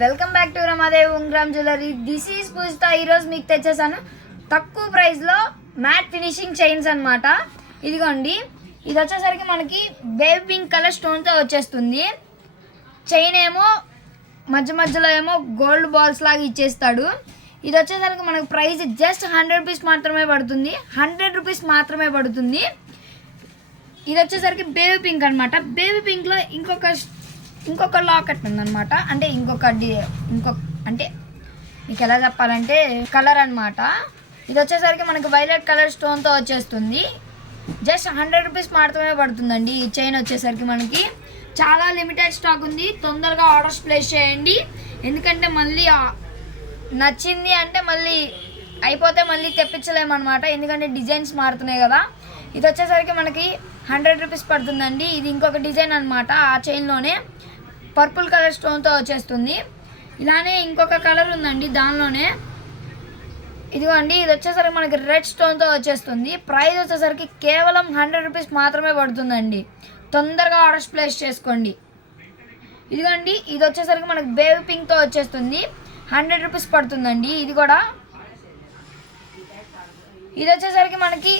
Welcome back to Ramadevi ఉంగరం jewellery. This is పూజిత. ఈరోజు మీకు తెచ్చేసాను తక్కువ ప్రైస్లో మ్యాట్ ఫినిషింగ్ చైన్స్ అనమాట. ఇదిగోండి, ఇది వచ్చేసరికి మనకి బేబీ పింక్ కలర్ స్టోన్తో వచ్చేస్తుంది. చైన్ ఏమో మధ్యలో ఏమో గోల్డ్ బాల్స్ లాగా ఇచ్చేస్తాడు. ఇది వచ్చేసరికి మనకు ప్రైస్ జస్ట్ 100 రూపీస్ మాత్రమే పడుతుంది. 100 రూపీస్ మాత్రమే పడుతుంది. ఇది వచ్చేసరికి బేబీ పింక్ అనమాట. బేబీ పింక్లో ఇంకొక లాకెట్ ఉందన్నమాట. అంటే అంటే మీకు ఎలా చెప్పాలంటే కలర్ అనమాట. ఇది వచ్చేసరికి మనకి వైలెట్ కలర్ స్టోన్తో వచ్చేస్తుంది. జస్ట్ 100 రూపీస్ మాత్రమే పడుతుందండి. ఈ చైన్ వచ్చేసరికి మనకి చాలా లిమిటెడ్ స్టాక్ ఉంది. తొందరగా ఆర్డర్స్ ప్లేస్ చేయండి. ఎందుకంటే మళ్ళీ నచ్చింది అంటే మళ్ళీ అయిపోతే మళ్ళీ తెప్పించలేమన్నమాట. ఎందుకంటే డిజైన్స్ మారుతున్నాయి కదా. ఇది వచ్చేసరికి మనకి 100 రూపీస్ పడుతుందండి. ఇది ఇంకొక డిజైన్ అనమాట. ఆ చైన్లోనే పర్పుల్ కలర్ స్టోన్తో వచ్చేస్తుంది. ఇలానే ఇంకొక కలర్ ఉందండి దానిలోనే. ఇదిగోండి, ఇది వచ్చేసరికి మనకి రెడ్ స్టోన్తో వచ్చేస్తుంది. ప్రైస్ వచ్చేసరికి కేవలం 100 రూపీస్ మాత్రమే పడుతుందండి. తొందరగా ఆర్డర్స్ ప్లేస్ చేసుకోండి. ఇదిగోండి, ఇది వచ్చేసరికి మనకి బేబీ పింక్తో వచ్చేస్తుంది. 100 రూపీస్ పడుతుందండి. ఇది కూడా ఇది వచ్చేసరికి మనకి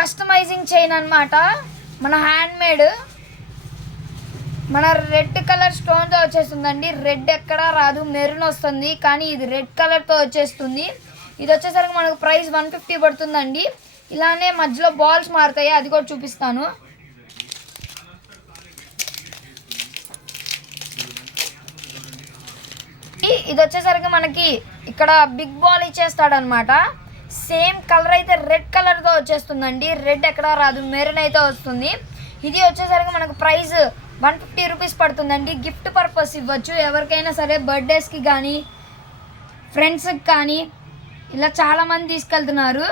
కస్టమైజింగ్ చైన్ అనమాట. మన హ్యాండ్ మేడ్ మన రెడ్ కలర్ స్టోన్తో వచ్చేస్తుందండి. రెడ్ ఎక్కడా రాదు, మెరూన్ వస్తుంది, కానీ ఇది రెడ్ కలర్తో వచ్చేస్తుంది. ఇది వచ్చేసరికి మనకు ప్రైస్ 150 పడుతుందండి. ఇలానే మధ్యలో బాల్స్ మారుతాయి, అది కూడా చూపిస్తాను. ఇది వచ్చేసరికి మనకి ఇక్కడ బిగ్ బాల్ ఇచ్చేస్తాడనమాట. సేమ్ కలర్ అయితే రెడ్ కలర్తో వచ్చేస్తుందండి. రెడ్ ఎక్కడా రాదు, మెరూన్ అయితే వస్తుంది. ఇది వచ్చేసరికి మనకు ప్రైస్ 150 రూపీస్ పడుతుందండి. గిఫ్ట్ పర్పస్ ఇవ్వచ్చు ఎవరికైనా సరే, బర్త్డేస్కి కానీ ఫ్రెండ్స్కి కానీ ఇలా చాలామంది తీసుకెళ్తున్నారు.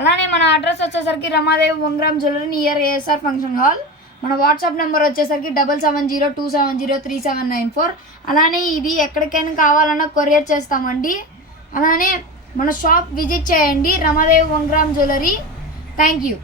అలానే మన అడ్రస్ వచ్చేసరికి రమాదేవి ఉంగరం jewellery near ASR function hall. మన వాట్సాప్ నెంబర్ వచ్చేసరికి 7702703794. అలానే ఇది ఎక్కడికైనా కావాలన్నా కొరియర్ చేస్తామండి. అలానే మన షాప్ విజిట్ చేయండి, రమాదేవి ఉంగరం జ్యువెలరీ. Thank you.